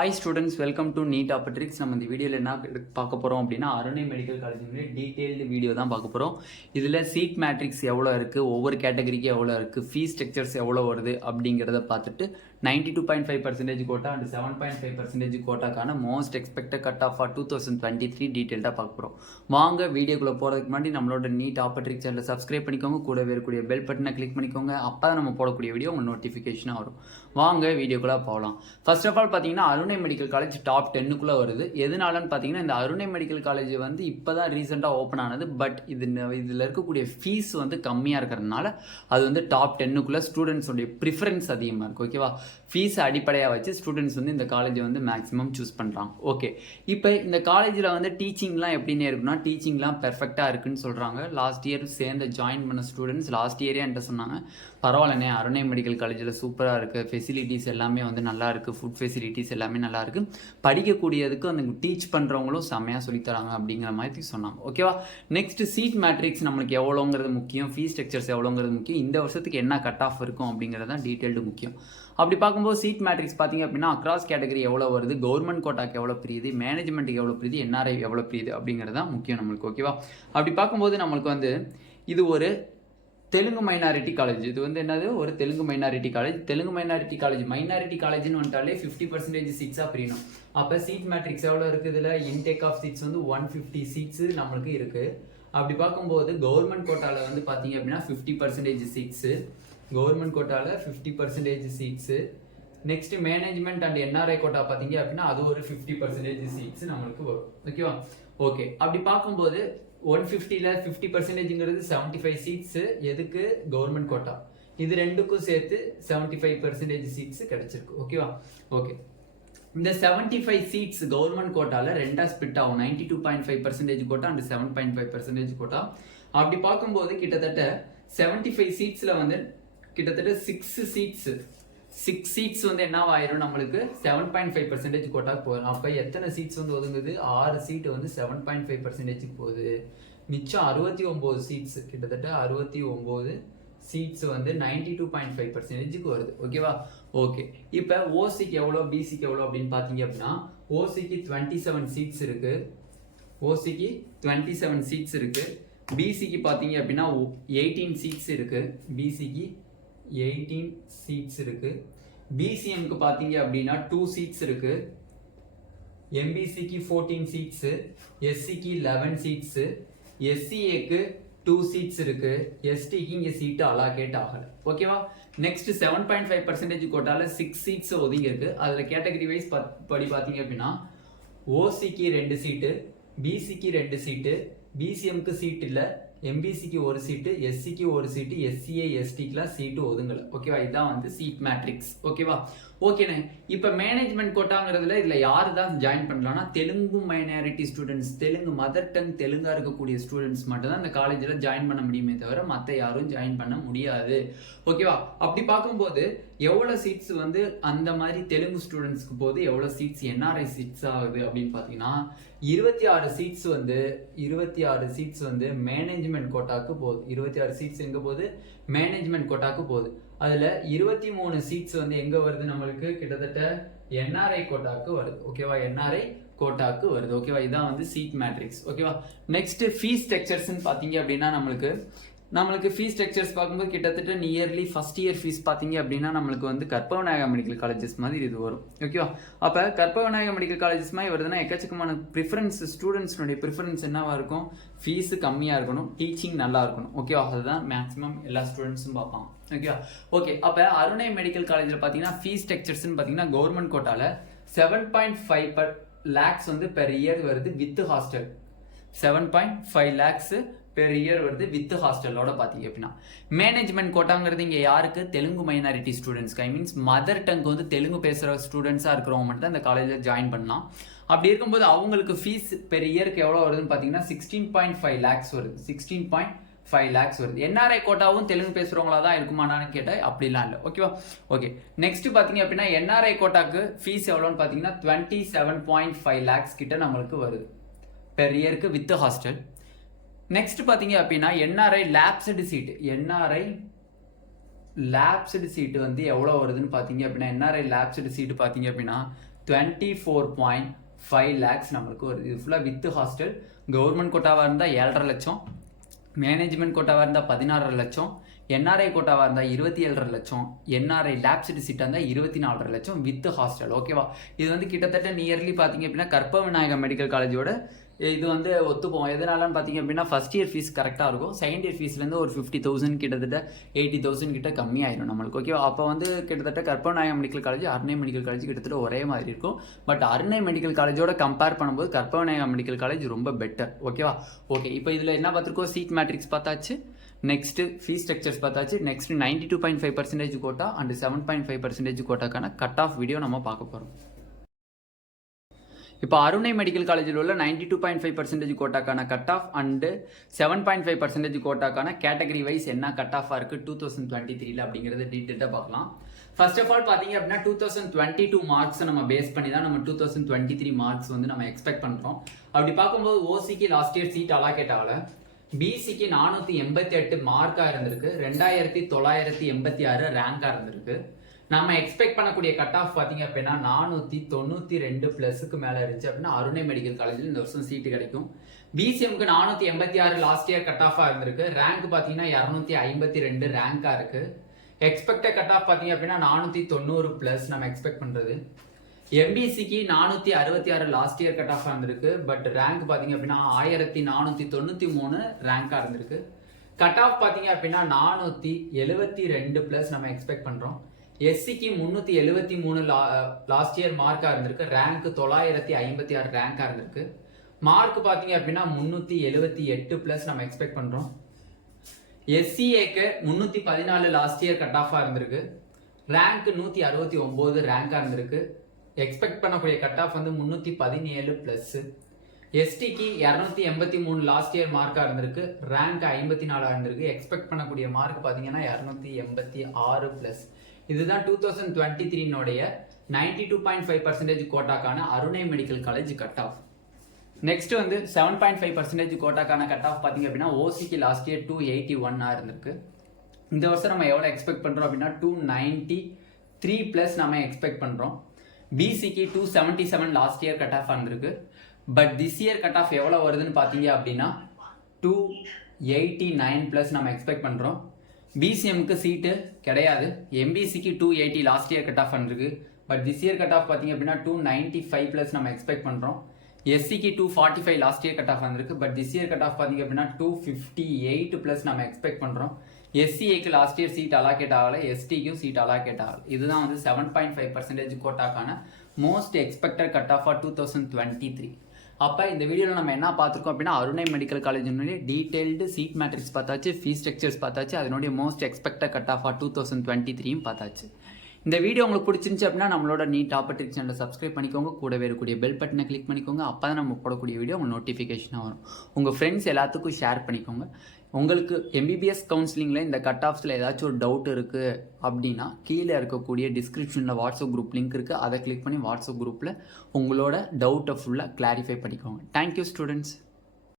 Hi students, welcome to Neet Optics. நம்ம இந்த வீடியோவில் என்ன பார்க்க போகிறோம் அப்படின்னா அருணை மெடிக்கல் காலேஜினுடைய டீட்டெயில்டு வீடியோ தான் பார்க்க போகிறோம். இதில் சீட் மேட்ரிக்ஸ் எவ்வளோ இருக்குது, ஒவ்வொரு கேட்டகரிக்கு எவ்வளோ இருக்குது, ஃபீஸ் ஸ்ட்ரக்சர்ஸ் எவ்வளோ வருது அப்படிங்கிறத பார்த்துட்டு 92.5% கோட்டா அண்ட் 7.5% கோட்டாக்கான most expected cut off for 2023 டீட்டெயில்டாக பார்க்க போகிறோம். வாங்க வீடியோக்குள்ளே போகிறதுக்கு முன்னாடி நம்மளோட நீட் ஆப்பர்ட்ரிக்ஸ் சேனலை சப்ஸ்கிரைப் பண்ணிக்கோங்க, கூட இருக்கக்கூடிய பெல் பட்டனை கிளிக் பண்ணிக்கோங்க. அப்போ தான் நம்ம போடக்கூடிய வீடியோ உங்களுக்கு நோட்டிஃபிகேஷனாக வரும். வாங்க வீடியோக்குள்ளே போகலாம். ஃபர்ஸ்ட் ஆஃப் ஆல் பார்த்தீங்கன்னா அருணை மெடிக்கல் காலேஜ் டாப் 10க்குள்ளே வருது. எதனாலன்னு பார்த்தீங்கன்னா இந்த அருணை மெடிக்கல் காலேஜ் வந்து இப்போ தான் ரீசெண்டாக ஓப்பன் ஆனது. பட் இதில் இருக்கக்கூடிய ஃபீஸ் வந்து கம்மியாக இருக்கிறதுனால அது வந்து டாப் 10க்குள்ளே ஸ்டூடெண்ட்ஸோடைய ப்ரிஃபரன்ஸ் அதிகமாக இருக்குது. ஓகேவா, ஃபீஸ் அடிப்படையாக வச்சு ஸ்டூடெண்ட்ஸ் வந்து இந்த காலேஜை வந்து மேக்ஸிமம் சூஸ் பண்ணுறாங்க. ஓகே, இப்போ இந்த காலேஜில் வந்து டீச்சிங்லாம் எப்படின்னு இருக்குன்னா டீச்சிங்லாம் பெர்ஃபெக்டாக இருக்குன்னு சொல்கிறாங்க. லாஸ்ட் இயர் சேர்ந்து ஜாயின் பண்ண ஸ்டூடெண்ட்ஸ் லாஸ்ட் இயரே என்கிட்ட சொன்னாங்க, பரவாயில்லண்ணே அருணை மெடிக்கல் காலேஜில் சூப்பராக இருக்குது, ஃபெசிலிட்டிஸ் எல்லாமே வந்து நல்லா இருக்குது, ஃபுட் ஃபெசிலிட்டிஸ் எல்லாமே நல்லா இருக்குது, படிக்கக்கூடியதுக்கு அந்த டீச் பண்ணுறவங்களும் செம்மையாக சொல்லித்தராங்க அப்படிங்கிற மாதிரி சொன்னாங்க. ஓகேவா, நெக்ஸ்ட் சீட் மேட்ரிக்ஸ் நம்மளுக்கு எவ்வளோங்கிறது முக்கியம், ஃபீஸ் ஸ்ட்ரக்சர்ஸ் எவ்வளோங்கிறது முக்கியம், இந்த வருஷத்துக்கு என்ன கட் ஆஃப் இருக்கும் அப்படிங்கிறது தான் டீட்டெயில்டு முக்கியம். அப்படி பார்க்கும்போது சீட் மேட்ரிக்ஸ் பார்த்தீங்க அப்படின்னா அக்ராஸ் கேட்டகரி எவ்வளோ வருது, கவர்மெண்ட் கோட்டாக்கு எவ்வளோ பிரியுது, மேனேஜ்மெண்ட்டுக்கு எவ்வளோ பிரியுது, என்ஆர்ஐ எவ்வளோ பிரியுது அப்படிங்கிறது தான் முக்கியம் நம்மளுக்கு. ஓகேவா, அப்படி பார்க்கும்போது நம்மளுக்கு வந்து இது ஒரு தெலுங்கு மைனாரிட்டி காலேஜ். இது வந்து என்னது, ஒரு Telugu minority college. Telugu minority college minority காலேஜ்னு வந்துட்டாலே 50% சீட்ஸாக பிரியணும். அப்போ சீட் மேட்ரிக்ஸ் எவ்வளோ இருக்குது, இதில் இன்டேக் ஆஃப் சீட்ஸ் வந்து 150 சீட்ஸு நம்மளுக்கு இருக்குது. அப்படி பார்க்கும்போது கவர்மெண்ட் கோட்டாவில் வந்து பார்த்தீங்க அப்படின்னா 50% சீட்ஸு, கவர்மெண்ட் கோட்டாவில் 50% seats. Next management and NRI quota பார்த்தீங்க அப்படின்னா அது ஒரு 50% சீட்ஸ் நம்மளுக்கு வரும். ஓகேவா, ஓகே, அப்படி பார்க்கும்போது 150ல் 50%ங்கிறது 75 சீட்ஸு. எதுக்கு, கவர்மெண்ட் கோட்டா. இது ரெண்டுக்கும் சேர்த்து 75% சீட்ஸ் கிடைச்சிருக்கு. ஓகேவா, ஓகே, இந்த 75 சீட்ஸ் கவர்மெண்ட் கோட்டாவில் ரெண்டாக ஸ்பிட் ஆகும். 92.5% கோட்டா அண்ட் 7.5% கோட்டா. அப்படி பார்க்கும்போது கிட்டத்தட்ட 75 சீட்ஸில் வந்து கிட்டத்தட்ட 6 சீட்ஸ் வந்து என்ன ஆயிரும், நம்மளுக்கு 7.5% கோட்டாக்கு போயிடும். அப்போ எத்தனை சீட்ஸ் வந்து ஒதுங்குது, 6 சீட்டு வந்து 7.5% போகுது. மிச்சம் 69 சீட்ஸ், கிட்டத்தட்ட 69 சீட்ஸ் வந்து 92.5% வருது. ஓகேவா, ஓகே, இப்போ ஓசிக்கு எவ்வளோ, பிசிக்கு எவ்வளோ அப்படின்னு பார்த்தீங்க அப்படின்னா ஓசிக்கு 27 சீட்ஸ் இருக்கு, ஓசிக்கு 27 சீட்ஸ் இருக்கு. பிசிக்கு பார்த்தீங்க அப்படின்னா 18 சீட்ஸ் இருக்கு, பிசிக்கு 18 சீட்ஸ் இருக்கு. பிசிஎம்க்கு பார்த்தீங்க அப்படின்னா 2 சீட்ஸ் இருக்கு. எம்பிசிக்கு 14 சீட்ஸ், எஸ்சிக்கு 11 சீட்ஸ், எஸ்சிஏக்கு 2 சீட்ஸ் இருக்கு. எஸ்டிக்கு இங்கே சீட்டு அலாகேட் ஆகல. ஓகேவா, நெக்ஸ்ட் 7.5% கோட்டால 6 சீட்ஸ் ஒதுங்கி இருக்கு. அதில் கேட்டகரி வைஸ் படி பார்த்தீங்க அப்படின்னா ஓசிக்கு 2 சீட்டு, பிசிக்கு 2 சீட்டு, பிசிஎம்க்கு சீட் இல்லை, எம்பிசிக்கு 1 சீட்டு, எஸ்சிக்கு 1 சீட்டு, எஸ்சிஏ எஸ்டிக்குலாம் சீட்டு ஒதுங்கலை. ஓகேவா, இதுதான் வந்து சீட் மேட்ரிக்ஸ். ஓகேவா, ஓகேண்ணே. இப்போ மேனேஜ்மெண்ட் கோட்டாங்கிறதுல இதில் யார் தான் ஜாயின் பண்ணலாம்னா Telugu minority students, Telugu mother tongue தெலுங்கா இருக்கக்கூடிய ஸ்டூடெண்ட்ஸ் மட்டும் தான் இந்த காலேஜில் ஜாயின் பண்ண முடியுமே தவிர மற்ற யாரும் ஜாயின் பண்ண முடியாது. ஓகேவா, அப்படி பார்க்கும்போது எவ்வளோ சீட்ஸ் வந்து அந்த மாதிரி தெலுங்கு ஸ்டூடெண்ட்ஸ்க்கு போது, எவ்வளோ சீட்ஸ் என்ஆர்ஐ சீட்ஸ் ஆகுது அப்படின்னு பார்த்தீங்கன்னா 26 சீட்ஸ் வந்து மேனேஜ்மெண்ட் கோட்டாக்கு போகுது. 26 சீட்ஸ் எங்கே போகுது, மேனேஜ்மெண்ட் கோட்டாக்கு போகுது. அதில் 23 சீட்ஸ் வந்து எங்கே வருது, நம்மளுக்கு கிட்டத்தட்ட என்ஆர்ஐ கோட்டாக்கு வருது. ஓகேவா, என்ஆர்ஐ கோட்டாக்கு வருது. ஓகேவா, இதான் வந்து சீட் மேட்ரிக்ஸ். ஓகேவா, நெக்ஸ்ட் ஃபீஸ் ஸ்ட்ரக்சர்ஸ்ன்னு பார்த்தீங்க அப்படின்னா நம்மளுக்கு ஃபீஸ் ஸ்ட்ரக்சர்ஸ் பார்க்கும்போது கிட்டத்தட்ட நியர்லி ஃபர்ஸ்ட் இயர் ஃபீஸ் பார்த்தீங்க அப்படின்னா நம்மளுக்கு வந்து கற்பகநாயகா மெடிக்கல் காலேஜஸ் மாதிரி இது வரும். ஓகேவா, அப்போ கற்பகநாயகா மெடிக்கல் காலேஜஸ் மாதிரி வருதுன்னா எக்கச்சக்கமான ப்ரிஃபரன்ஸ், ஸ்டூடெண்ட்ஸ்னுடைய ப்ரிஃபரன்ஸ் என்னவா இருக்கும், ஃபீஸு கம்மியாக இருக்கணும், டீச்சிங் நல்லா இருக்கணும். ஓகேவா, அதுதான் மேக்ஸிமம் எல்லா ஸ்டூடெண்ட்ஸும் பார்ப்பாங்க. ஓகேவா, ஓகே, அப்போ அருணை மெடிக்கல் காலேஜில் பார்த்தீங்கன்னா ஃபீஸ் ஸ்ட்ரக்சர்ஸ்ன்னு பார்த்தீங்கன்னா கவர்மெண்ட் கோட்டாவில் 7.5 lakhs வந்து பெர் இயர் வருது with hostel. 7.5 lakhs per year வருது வித் ஹாஸ்டலோட பார்த்தீங்க அப்படின்னா. மேனேஜ்மெண்ட் கோட்டாங்கிறது இங்கே யாருக்கு, தெலுங்கு மைனாரிட்டி ஸ்டூடெண்ட்ஸ்க்கு, ஐ மீன்ஸ் மதர் டங் வந்து தெலுங்கு பேசுகிற ஸ்டூடெண்ட்ஸாக இருக்கிறவங்க மட்டும் தான் இந்த காலேஜில் ஜாயின் பண்ணலாம். அப்படி இருக்கும்போது அவங்களுக்கு ஃபீஸ் பெர் இயருக்கு எவ்வளோ வருதுன்னு பார்த்தீங்கன்னா 16.5 lakhs வருது. 16.5 lakhs வருது. என்ஆர்ஐ கோட்டாவும் தெலுங்கு பேசுகிறவங்களா தான் இருக்குமானான்னு கேட்டால் அப்படிலாம் இல்லை. ஓகேவா, ஓகே, நெக்ஸ்ட் பார்த்தீங்க அப்படின்னா என்ஆர்ஐ கோட்டாக்கு ஃபீஸ் எவ்வளோன்னு பார்த்தீங்கன்னா 27.5 lakhs கிட்ட நம்மளுக்கு வருது பெர் இயருக்கு வித் ஹாஸ்டல். நெக்ஸ்ட் பார்த்தீங்க அப்படின்னா என்ஆர்ஐ லேப்ஸ்டு சீட்டு, என்ஆர்ஐ லேப்ஸ்டு சீட்டு வந்து எவ்வளோ வருதுன்னு பார்த்தீங்க அப்படின்னா என்ஆர்ஐ லேப்ஸ்டு சீட்டு பார்த்தீங்க அப்படின்னா 24.5 lakhs நம்மளுக்கு வருது. இது ஃபுல்லாக வித் ஹாஸ்டல். கவர்மெண்ட் கோட்டாவாக இருந்தால் 7.5 லட்சம், மேனேஜ்மெண்ட் கோட்டாவாக இருந்தால் 16.5 லட்சம், என்ஆர்ஐ கோட்டாவாக இருந்தால் 27.5 லட்சம், என்ஆர்ஐ லேப்ஸ்டு சீட்டாக இருந்தால் 24.5 லட்சம் வித் ஹாஸ்டல். ஓகேவா? இது வந்து கிட்டத்தட்ட நியர்லி பார்த்தீங்க அப்படின்னா கற்பக விநாயகம் மெடிக்கல் காலேஜோட இது வந்து ஒத்துப்போம். எதனாலன்னு பார்த்தீங்க அப்படின்னா ஃபஸ்ட் இயர் ஃபீஸ் கரெக்டாக இருக்கும், செகண்ட் இயர் ஃபீஸ்லேருந்து ஒரு 50,000 கிட்டத்தட்ட 80,000 கிட்ட கம்மியாயிடும் நம்மளுக்கு. ஓகேவா? அப்போ வந்து கிட்டத்தட்ட கற்பக விநாயகம் மெடிக்கல் காலேஜ் அருணை மெடிக்கல் காலேஜ் கிட்டத்தட்ட ஒரே மாதிரி இருக்கும். பட் அருணை மெடிக்கல் காலேஜோட கம்பேர் பண்ணும்போது கற்பக விநாயகம் மெடிக்கல் காலேஜ் ரொம்ப பெட்டர். ஓகேவா? ஓகே, இப்போ இதில் என்ன பார்த்துருக்கோம்? சீட் மேட்ரிக்ஸ் பார்த்தாச்சு, நெக்ஸ்ட் ஃபீஸ் ஸ்ட்ரக்சர்ஸ் பார்த்தாச்சு, நெக்ஸ்ட் 92.5% கோட்டா அண்ட் 7.5% கோட்டாக்கான கட் ஆஃப் வீடியோ நம்ம பார்க்க போகிறோம். இப்போ அருணை மெடிக்கல் காலேஜில் உள்ள 92.5% கோட்டாக்கான கட் ஆஃப் அண்டு 7.5% கோட்டாக்கான கேட்டகரி வைஸ் என்ன கட் ஆஃபாக இருக்குது 2023 அப்படிங்கிறத டீட்டெயிலாக பார்க்கலாம். ஃபர்ஸ்ட் ஆஃப் ஆல் பார்த்தீங்க அப்படின்னா 2022 மார்க்ஸை நம்ம பேஸ் பண்ணி தான் நம்ம 2023 மார்க்ஸ் வந்து நம்ம எக்ஸ்பெக்ட் பண்ணுறோம். அப்படி பார்க்கும்போது ஓசிக்கு லாஸ்ட் இயர் சீட் அலாகேட் ஆகலை, பிசிக்கு 488 மார்க்காக இருந்திருக்கு, 2986 ரேங்காக இருந்திருக்கு. நம்ம எக்ஸ்பெக்ட் பண்ணக்கூடிய கட் ஆஃப் பார்த்தீங்க அப்படின்னா 492 ப்ளஸுக்கு மேலே இருந்துச்சு அப்படின்னா அருணை மெடிக்கல் காலேஜில் இந்த வருஷம் சீட்டு கிடைக்கும். பிசிஎம்க்கு 486 லாஸ்ட் இயர் கட் ஆஃபாக இருந்திருக்கு, ரேங்க் பார்த்தீங்கன்னா 252 ரேங்காக இருக்கு. எக்ஸ்பெக்டட் கட் ஆஃப் பார்த்தீங்க அப்படின்னா 490 ப்ளஸ் நம்ம எக்ஸ்பெக்ட் பண்ணுறது. எம்பிசிக்கு 466 லாஸ்ட் இயர் கட் ஆஃபாக இருந்திருக்கு, பட் ரேங்க் பார்த்தீங்க அப்படின்னா 1493 ரேங்காக இருந்திருக்கு. கட் ஆஃப் பார்த்தீங்க அப்படின்னா 472 ப்ளஸ் நம்ம எக்ஸ்பெக்ட் பண்ணுறோம். எஸ்சிக்கு 373 லாஸ்ட் இயர் மார்க்காக இருந்திருக்கு, ரேங்க் 956 ரேங்காக இருந்திருக்கு. மார்க் பார்த்தீங்க அப்படின்னா 378 ப்ளஸ் நம்ம எக்ஸ்பெக்ட் பண்ணுறோம். எஸ்சிஏக்கு 314 லாஸ்ட் இயர் கட் ஆஃபாக இருந்திருக்கு, ரேங்க் 169 ரேங்காக இருந்திருக்கு. எக்ஸ்பெக்ட் பண்ணக்கூடிய கட் ஆஃப் வந்து 317 ப்ளஸ். எஸ்டிக்கு 283 லாஸ்ட் இயர் மார்க்காக இருந்திருக்கு, ரேங்க் 54 இருந்திருக்கு. எக்ஸ்பெக்ட் பண்ணக்கூடிய மார்க் பார்த்தீங்கன்னா 286 ப்ளஸ். இதுதான் 2023 92.5% கோட்டாக்கான அருணை medical college cut off. Next வந்து 7.5% கோட்டாக்கான கட் ஆஃப் பார்த்தீங்க அப்படின்னா ஓசிக்கு லாஸ்ட் இயர் 281 இருந்திருக்கு. இந்த வருஷம் நம்ம எவ்வளோ எக்ஸ்பெக்ட் பண்ணுறோம் அப்படின்னா 293 ப்ளஸ் நம்ம எக்ஸ்பெக்ட் பண்ணுறோம். பிசிக்கு 277 லாஸ்ட் இயர் கட் ஆஃப் இருந்திருக்கு, but this year cut off எவ்வளோ வருதுன்னு பார்த்தீங்க அப்படின்னா 289 ப்ளஸ் நம்ம எக்ஸ்பெக்ட் பண்ணுறோம். பிசிஎம்க்கு சீட்டு கிடையாது. எம்பிசிக்கு 280 லாஸ்ட் இயர் கட் ஆஃப் இருக்கு, but this year cut off பார்த்தீங்க அப்படின்னா 295 ப்ளஸ் நம்ம எக்ஸ்பெக்ட் பண்ணுறோம். எஸ்சிக்கு 245 லாஸ்ட் இயர் கட் ஆஃப் வந்திருக்கு, but this year cut off பார்த்தீங்க அப்படின்னா 258 ப்ளஸ் நம்ம எக்ஸ்பெக்ட் பண்ணுறோம். எஸ்சிஏக்கு லாஸ்ட் இயர் சீட் அலாகேட் ஆகலை, எஸ்டிக்கும் சீட் அலாகேட் ஆகலை. இதுதான் வந்து 7.5% கோட்டாக்கான மோஸ்ட் எக்ஸ்பெக்டட் கட் ஆஃப் 2023. அப்போ இந்த வீடியோவில் நம்ம என்ன பார்த்துருக்கோம் அப்படின்னா அருணை மெடிக்கல் காலேஜினுடைய டீட்டெயில்டு சீட் மேட்ரிக்ஸ் பார்த்தாச்சு, ஃபீஸ் ஸ்ட்ரக்சர்ஸ் பார்த்தாச்சு, அதனுடைய மோஸ்ட் எக்ஸ்பெக்டட் கட் ஆஃப் 2023 பார்த்தாச்சு. இந்த வீடியோ உங்களுக்கு பிடிச்சிருந்துச்சு அப்படின்னா நம்மளோட நீட் ஆப்பர்ட்ரிக் சேனலை சப்ஸ்கிரைப் பண்ணிக்கோங்க, கூடவே இருக்கக்கூடிய பெல் பட்டனை கிளிக் பண்ணிக்கோங்க. அப்போ தான் நம்ம போடக்கூடிய வீடியோ உங்களுக்கு நோட்டிஃபிகேஷனாக வரும். உங்கள் ஃப்ரெண்ட்ஸ் எல்லாத்துக்கும் ஷேர் பண்ணிக்கோங்க. உங்களுக்கு எம்பிபிஎஸ் கவுன்சிலிங்கில் இந்த கட் ஆஃப்ஸில் ஏதாச்சும் ஒரு டவுட் இருக்குது அப்படின்னா கீழே இருக்கக்கூடிய டிஸ்கிரிப்ஷனில் வாட்ஸ்அப் குரூப் லிங்க் இருக்குது, அதை கிளிக் பண்ணி வாட்ஸ்அப் குரூப்பில் உங்களோட டவுட்டை ஃபுல்லாக கிளாரிஃபை பண்ணிக்கோங்க. Thank you students.